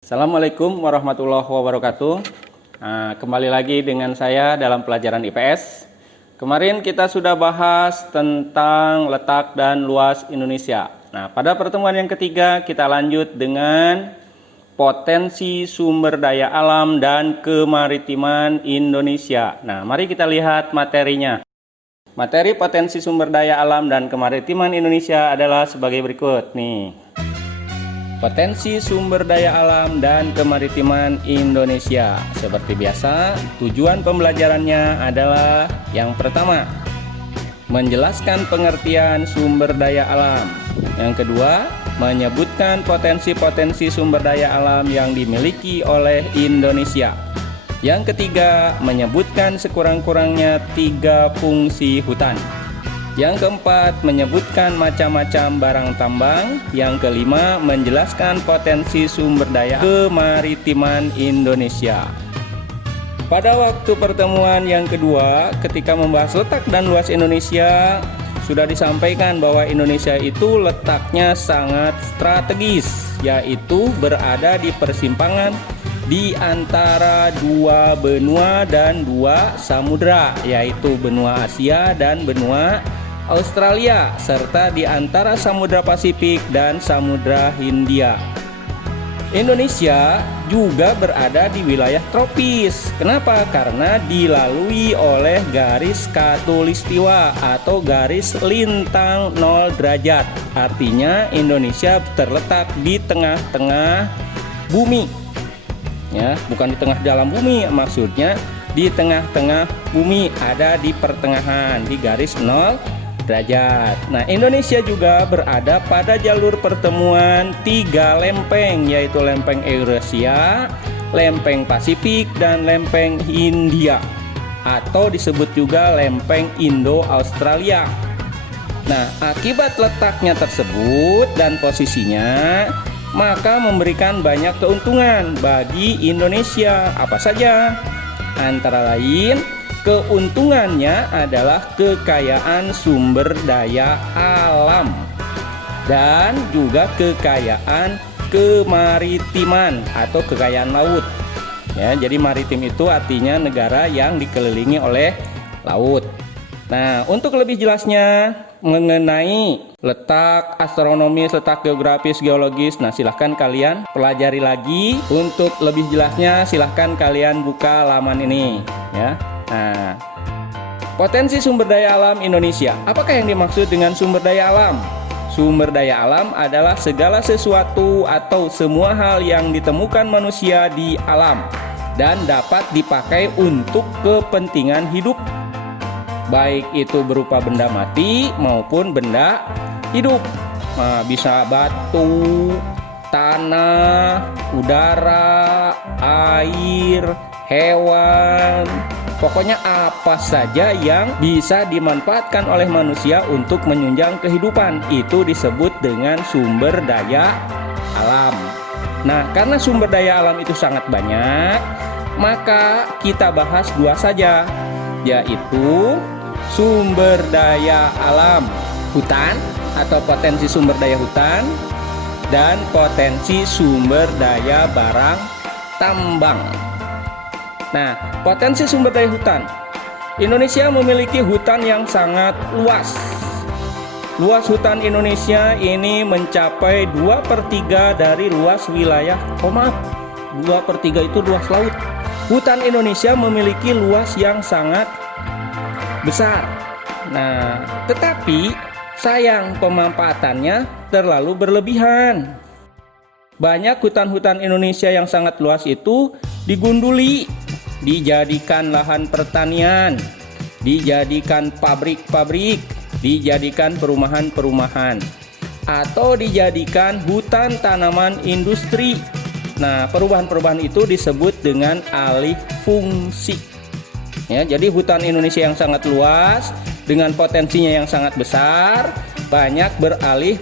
Assalamualaikum warahmatullahi wabarakatuh. Kembali lagi dengan saya dalam pelajaran IPS. Kemarin kita sudah bahas tentang letak dan luas Indonesia. Nah, pada pertemuan yang ketiga kita lanjut dengan potensi sumber daya alam dan kemaritiman Indonesia. Nah, mari kita lihat materinya. Materi potensi sumber daya alam dan kemaritiman Indonesia adalah sebagai berikut nih. Potensi sumber daya alam dan kemaritiman Indonesia. Seperti biasa, tujuan pembelajarannya adalah yang pertama, menjelaskan pengertian sumber daya alam. Yang kedua, menyebutkan potensi-potensi sumber daya alam yang dimiliki oleh Indonesia. Yang ketiga, menyebutkan sekurang-kurangnya 3 fungsi hutan. Yang keempat, menyebutkan macam-macam barang tambang. Yang kelima, menjelaskan potensi sumber daya kemaritiman Indonesia. Pada waktu pertemuan yang kedua, ketika membahas letak dan luas Indonesia, sudah disampaikan bahwa Indonesia itu letaknya sangat strategis, yaitu berada di persimpangan di antara 2 benua dan 2 samudra, yaitu benua Asia dan benua Australia, serta di antara Samudra Pasifik dan Samudra Hindia. Indonesia juga berada di wilayah tropis. Kenapa? Karena dilalui oleh garis khatulistiwa atau garis lintang 0 derajat. Artinya Indonesia terletak di tengah-tengah bumi. Ya, bukan di tengah dalam bumi, maksudnya di tengah-tengah bumi, ada di pertengahan, di garis 0 derajat. Nah, Indonesia juga berada pada jalur pertemuan 3 lempeng, yaitu lempeng Eurasia, lempeng Pasifik, dan lempeng Hindia, atau disebut juga lempeng Indo-Australia. Nah, akibat letaknya tersebut dan posisinya, maka memberikan banyak keuntungan bagi Indonesia. Apa saja? Antara lain, keuntungannya adalah kekayaan sumber daya alam dan juga kekayaan kemaritiman atau kekayaan laut. Ya, jadi maritim itu artinya negara yang dikelilingi oleh laut. Nah, untuk lebih jelasnya mengenai letak astronomis, letak geografis, geologis, nah silahkan kalian pelajari lagi. Untuk lebih jelasnya silahkan kalian buka laman ini ya. Nah, potensi sumber daya alam Indonesia. Apakah yang dimaksud dengan sumber daya alam? Sumber daya alam adalah segala sesuatu atau semua hal yang ditemukan manusia di alam dan dapat dipakai untuk kepentingan hidup, baik itu berupa benda mati maupun benda hidup. Nah, bisa batu, tanah, udara, air, hewan, pokoknya apa saja yang bisa dimanfaatkan oleh manusia untuk menunjang kehidupan, itu disebut dengan sumber daya alam. Nah, karena sumber daya alam itu sangat banyak, maka kita bahas 2 saja, yaitu sumber daya alam hutan atau potensi sumber daya hutan dan potensi sumber daya barang tambang. Nah, potensi sumber daya hutan. Indonesia memiliki hutan yang sangat luas. Luas hutan Indonesia ini mencapai 2/3 dari luas wilayah. 2/3 itu luas laut. Hutan Indonesia memiliki luas yang sangat besar. Nah, tetapi sayang pemanfaatannya terlalu berlebihan. Banyak hutan-hutan Indonesia yang sangat luas itu digunduli, dijadikan lahan pertanian, dijadikan pabrik-pabrik, dijadikan perumahan-perumahan, atau dijadikan hutan tanaman industri. Nah, perubahan-perubahan itu disebut dengan alih fungsi. Ya, jadi hutan Indonesia yang sangat luas dengan potensinya yang sangat besar, banyak beralih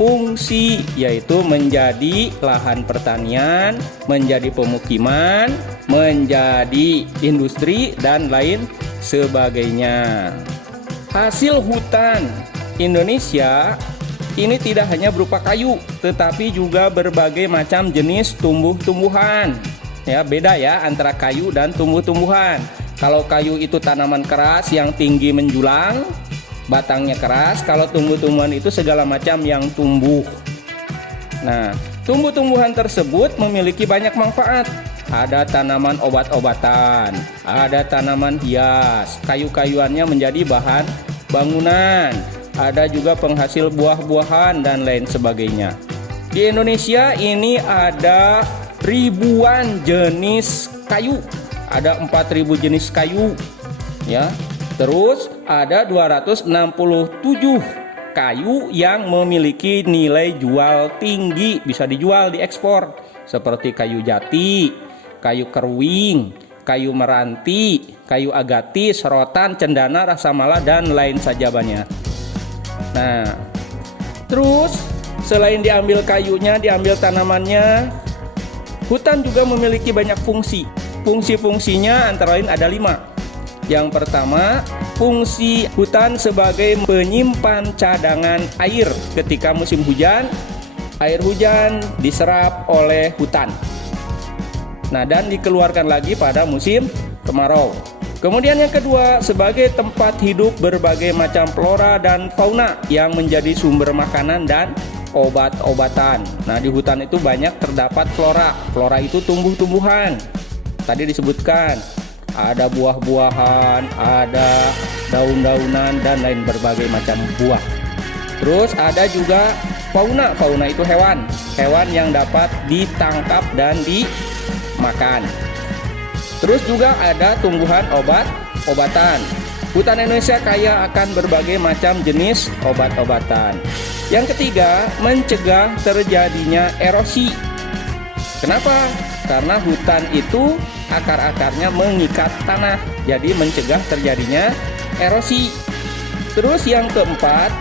fungsi, yaitu menjadi lahan pertanian, menjadi pemukiman, menjadi industri, dan lain sebagainya. Hasil hutan Indonesia ini tidak hanya berupa kayu, tetapi juga berbagai macam jenis tumbuh-tumbuhan. Ya, beda ya antara kayu dan tumbuh-tumbuhan. Kalau kayu itu tanaman keras yang tinggi menjulang, batangnya keras. Kalau tumbuh-tumbuhan itu segala macam yang tumbuh. Nah, tumbuh-tumbuhan tersebut memiliki banyak manfaat. Ada tanaman obat-obatan, ada tanaman hias, kayu-kayuannya menjadi bahan bangunan, ada juga penghasil buah-buahan dan lain sebagainya. Di Indonesia ini ada ribuan jenis kayu, ada 4.000 jenis kayu ya. Terus ada 267 kayu yang memiliki nilai jual tinggi, bisa dijual, diekspor, seperti kayu jati, kayu keruing, kayu meranti, kayu agatis, rotan, cendana, rasa mala, dan lain saja banyak. Nah, terus selain diambil kayunya, diambil tanamannya, hutan juga memiliki banyak fungsi. Fungsi-fungsinya antara lain ada 5. Yang pertama, fungsi hutan sebagai penyimpan cadangan air ketika musim hujan. Air hujan diserap oleh hutan. Nah, dan dikeluarkan lagi pada musim kemarau. Kemudian yang kedua, sebagai tempat hidup berbagai macam flora dan fauna yang menjadi sumber makanan dan obat-obatan. Nah, di hutan itu banyak terdapat flora. Flora itu tumbuh-tumbuhan. Tadi disebutkan ada buah-buahan, ada daun-daunan, dan lain berbagai macam buah. Terus ada juga fauna. Fauna itu hewan. Hewan yang dapat ditangkap dan dimakan. Terus juga ada tumbuhan obat-obatan. Hutan Indonesia kaya akan berbagai macam jenis obat-obatan. Yang ketiga, mencegah terjadinya erosi. Kenapa? Karena hutan itu akar-akarnya mengikat tanah, jadi mencegah terjadinya erosi. Terus yang keempat,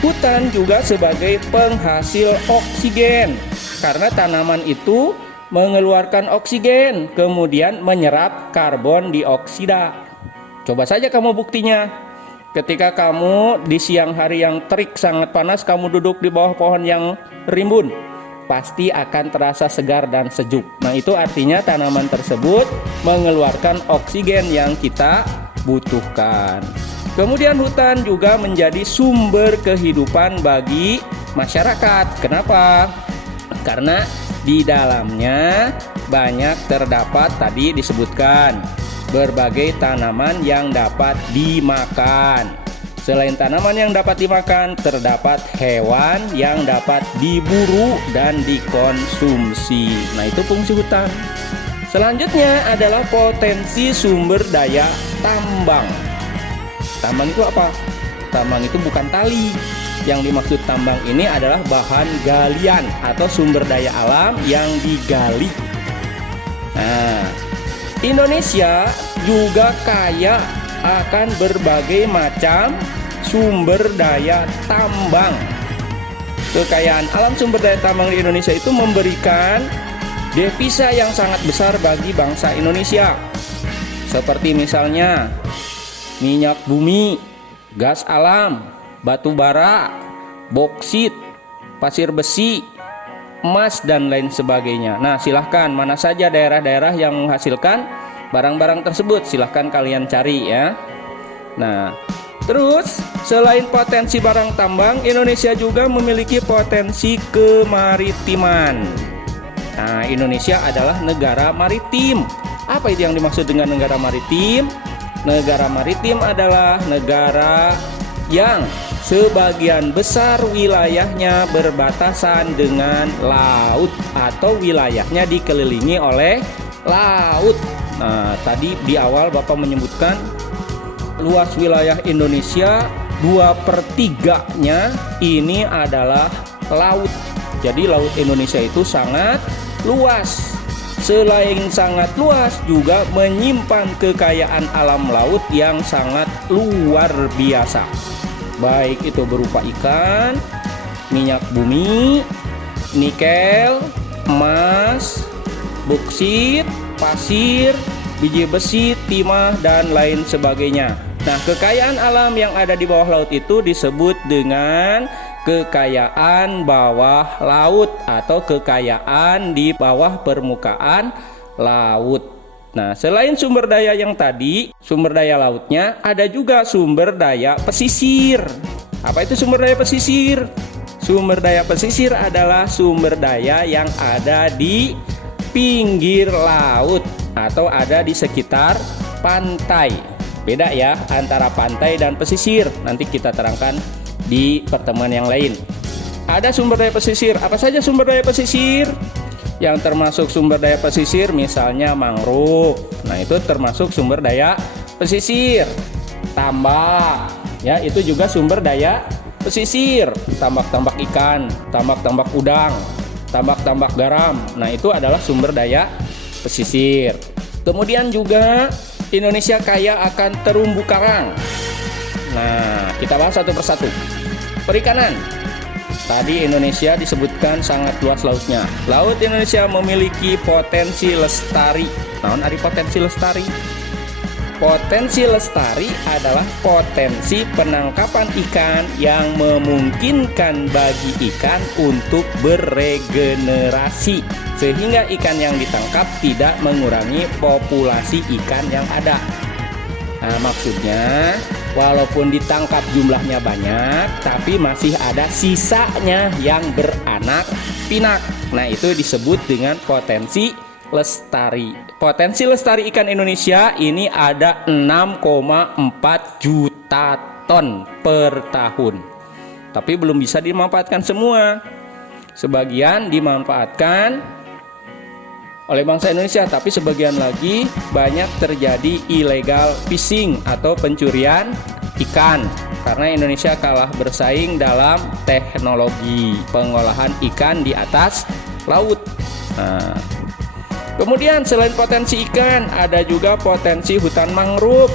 hutan juga sebagai penghasil oksigen, karena tanaman itu mengeluarkan oksigen, kemudian menyerap karbon dioksida. Coba saja kamu buktinya. Ketika kamu di siang hari yang terik sangat panas, kamu duduk di bawah pohon yang rimbun, pasti akan terasa segar dan sejuk. Nah, itu artinya tanaman tersebut mengeluarkan oksigen yang kita butuhkan. Kemudian hutan juga menjadi sumber kehidupan bagi masyarakat. Kenapa? Karena di dalamnya banyak terdapat, tadi disebutkan, berbagai tanaman yang dapat dimakan. Selain tanaman yang dapat dimakan, terdapat hewan yang dapat diburu dan dikonsumsi. Nah, itu fungsi hutan. Selanjutnya adalah potensi sumber daya tambang. Tambang itu apa? Tambang itu bukan tali. Yang dimaksud tambang ini adalah bahan galian atau sumber daya alam yang digali. Nah, Indonesia juga kaya akan berbagai macam sumber daya tambang. Kekayaan alam sumber daya tambang di Indonesia itu memberikan devisa yang sangat besar bagi bangsa Indonesia. Seperti misalnya minyak bumi, gas alam, batu bara, boksit, pasir besi, emas, dan lain sebagainya. Nah, silahkan mana saja daerah-daerah yang menghasilkan barang-barang tersebut, silahkan kalian cari ya. Nah, terus selain potensi barang tambang, Indonesia juga memiliki potensi kemaritiman. Nah, Indonesia adalah negara maritim. Apa itu yang dimaksud dengan negara maritim? Negara maritim adalah negara yang sebagian besar wilayahnya berbatasan dengan laut atau wilayahnya dikelilingi oleh laut. Nah, tadi di awal Bapak menyebutkan luas wilayah Indonesia 2/3-nya ini adalah laut. Jadi laut Indonesia itu sangat luas. Selain sangat luas, juga menyimpan kekayaan alam laut yang sangat luar biasa. Baik itu berupa ikan, minyak bumi, nikel, emas, boksit, pasir, biji besi, timah, dan lain sebagainya. Nah, kekayaan alam yang ada di bawah laut itu disebut dengan kekayaan bawah laut atau kekayaan di bawah permukaan laut. Nah, selain sumber daya yang tadi, sumber daya lautnya, ada juga sumber daya pesisir. Apa itu sumber daya pesisir? Sumber daya pesisir adalah sumber daya yang ada di pinggir laut atau ada di sekitar pantai. Beda ya antara pantai dan pesisir. Nanti kita terangkan di pertemuan yang lain. Ada sumber daya pesisir. Apa saja sumber daya pesisir? Yang termasuk sumber daya pesisir misalnya mangrove. Nah, itu termasuk sumber daya pesisir. Tambak, ya, itu juga sumber daya pesisir. Tambak-tambak ikan, tambak-tambak udang, tambak-tambak garam. Nah, itu adalah sumber daya pesisir. Kemudian juga Indonesia kaya akan terumbu karang. Nah, kita bahas satu persatu. Perikanan. Tadi Indonesia disebutkan sangat luas lautnya. Laut Indonesia memiliki potensi lestari. Naon ari potensi lestari? Potensi lestari adalah potensi penangkapan ikan yang memungkinkan bagi ikan untuk beregenerasi, sehingga ikan yang ditangkap tidak mengurangi populasi ikan yang ada. Nah, maksudnya walaupun ditangkap jumlahnya banyak, tapi masih ada sisanya yang beranak pinak. Nah, itu disebut dengan potensi lestari. Potensi lestari ikan Indonesia ini ada 6,4 juta ton per tahun. Tapi belum bisa dimanfaatkan semua. Sebagian dimanfaatkan oleh bangsa Indonesia, tapi sebagian lagi banyak terjadi illegal fishing atau pencurian ikan, karena Indonesia kalah bersaing dalam teknologi pengolahan ikan di atas laut. Nah, kemudian selain potensi ikan, ada juga potensi hutan mangrove.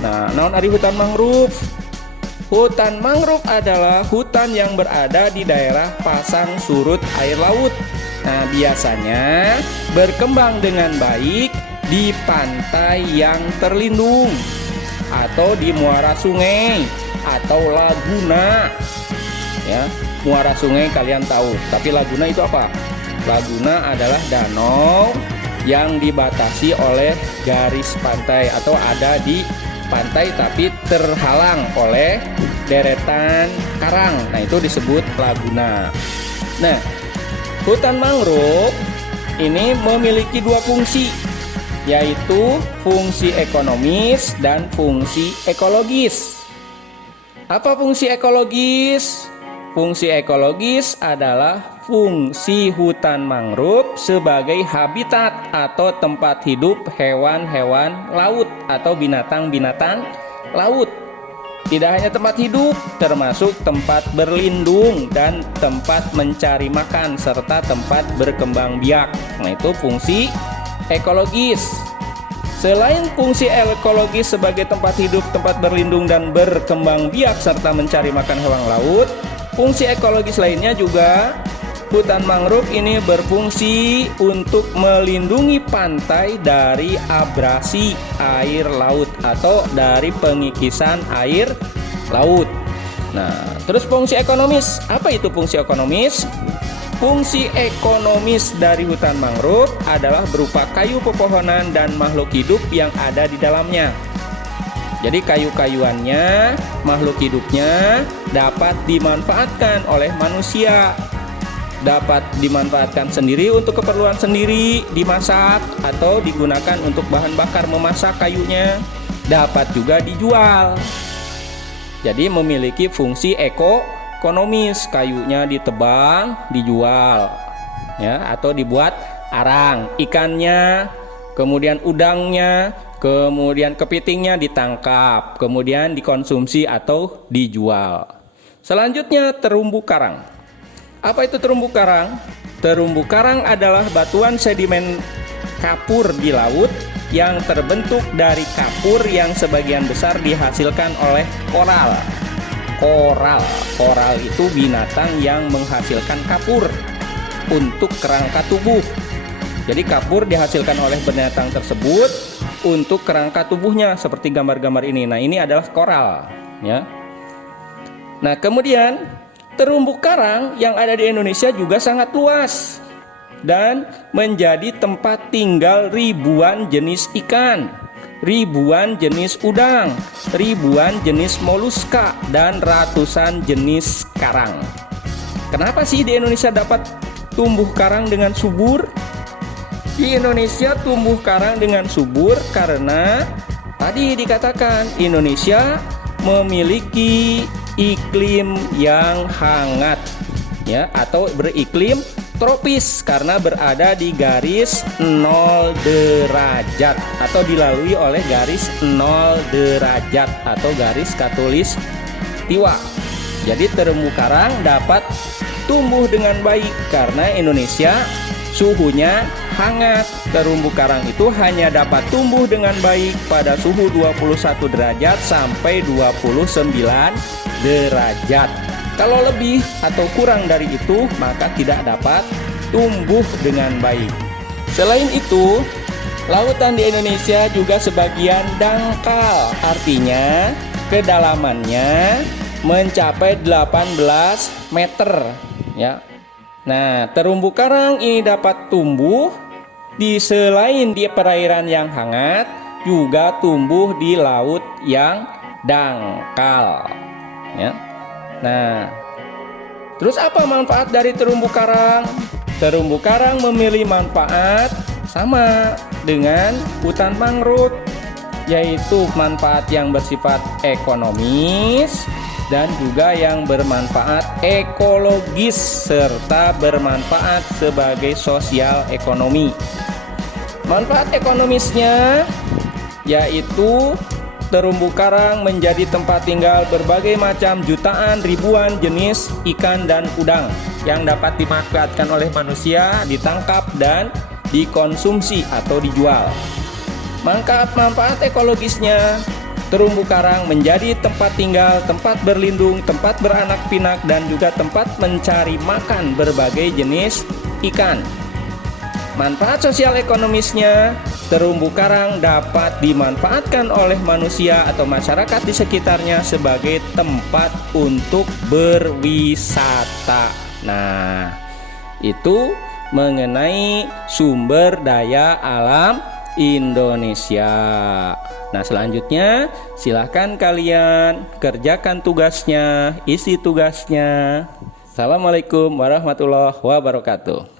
Nah, naon ari hutan mangrove? Hutan mangrove adalah hutan yang berada di daerah pasang surut air laut. Nah, biasanya berkembang dengan baik di pantai yang terlindung atau di muara sungai atau laguna. Ya, muara sungai kalian tahu, tapi laguna itu apa? Laguna adalah danau yang dibatasi oleh garis pantai atau ada di pantai tapi terhalang oleh deretan karang. Nah, itu disebut laguna. Nah, hutan mangrove ini memiliki dua fungsi, yaitu fungsi ekonomis dan fungsi ekologis. Apa fungsi ekologis? Fungsi ekologis adalah fungsi hutan mangrove sebagai habitat atau tempat hidup hewan-hewan laut atau binatang-binatang laut. Tidak hanya tempat hidup, termasuk tempat berlindung dan tempat mencari makan serta tempat berkembang biak. Nah, itu fungsi ekologis. Selain fungsi ekologis sebagai tempat hidup, tempat berlindung dan berkembang biak serta mencari makan hewan laut, fungsi ekologis lainnya juga hutan mangrove ini berfungsi untuk melindungi pantai dari abrasi air laut atau dari pengikisan air laut. Nah, terus fungsi ekonomis. Apa itu fungsi ekonomis? Fungsi ekonomis dari hutan mangrove adalah berupa kayu pepohonan dan makhluk hidup yang ada di dalamnya. Jadi kayu-kayuannya, makhluk hidupnya dapat dimanfaatkan oleh manusia. Dapat dimanfaatkan sendiri untuk keperluan sendiri, dimasak atau digunakan untuk bahan bakar memasak kayunya. Dapat juga dijual. Jadi memiliki fungsi ekonomis, kayunya ditebang, dijual, ya, atau dibuat arang, ikannya, kemudian udangnya, kemudian kepitingnya ditangkap, kemudian dikonsumsi atau dijual. Selanjutnya terumbu karang. Apa itu terumbu karang? Terumbu karang adalah batuan sedimen kapur di laut yang terbentuk dari kapur yang sebagian besar dihasilkan oleh koral. Koral itu binatang yang menghasilkan kapur untuk kerangka tubuh. Jadi kapur dihasilkan oleh binatang tersebut untuk kerangka tubuhnya seperti gambar-gambar ini. Nah, ini adalah koral, ya. Nah, kemudian terumbu karang yang ada di Indonesia juga sangat luas dan menjadi tempat tinggal ribuan jenis ikan, ribuan jenis udang, ribuan jenis moluska, dan ratusan jenis karang. Kenapa sih di Indonesia dapat tumbuh karang dengan subur? Di Indonesia tumbuh karang dengan subur karena tadi dikatakan Indonesia memiliki iklim yang hangat, ya, atau beriklim tropis karena berada di garis 0 derajat atau dilalui oleh garis 0 derajat atau garis khatulistiwa. Jadi terumbu karang dapat tumbuh dengan baik karena Indonesia suhunya hangat. Terumbu karang itu hanya dapat tumbuh dengan baik pada suhu 21 derajat sampai 29 derajat. Kalau lebih atau kurang dari itu, maka tidak dapat tumbuh dengan baik. Selain itu, lautan di Indonesia juga sebagian dangkal, artinya kedalamannya mencapai 18 meter, ya. Nah, terumbu karang ini dapat tumbuh selain di perairan yang hangat, juga tumbuh di laut yang dangkal, ya. Nah, terus apa manfaat dari terumbu karang? Terumbu karang memiliki manfaat sama dengan hutan mangrove, yaitu manfaat yang bersifat ekonomis dan juga yang bermanfaat ekologis serta bermanfaat sebagai sosial ekonomi. Manfaat ekonomisnya yaitu terumbu karang menjadi tempat tinggal berbagai macam jutaan ribuan jenis ikan dan udang yang dapat dimanfaatkan oleh manusia, ditangkap dan dikonsumsi atau dijual. Manfaat ekologisnya, terumbu karang menjadi tempat tinggal, tempat berlindung, tempat beranak pinak, dan juga tempat mencari makan berbagai jenis ikan. Manfaat sosial ekonomisnya, terumbu karang dapat dimanfaatkan oleh manusia atau masyarakat di sekitarnya sebagai tempat untuk berwisata. Nah, itu mengenai sumber daya alam Indonesia. Nah, selanjutnya silahkan kalian kerjakan tugasnya, isi tugasnya. Assalamualaikum warahmatullahi wabarakatuh.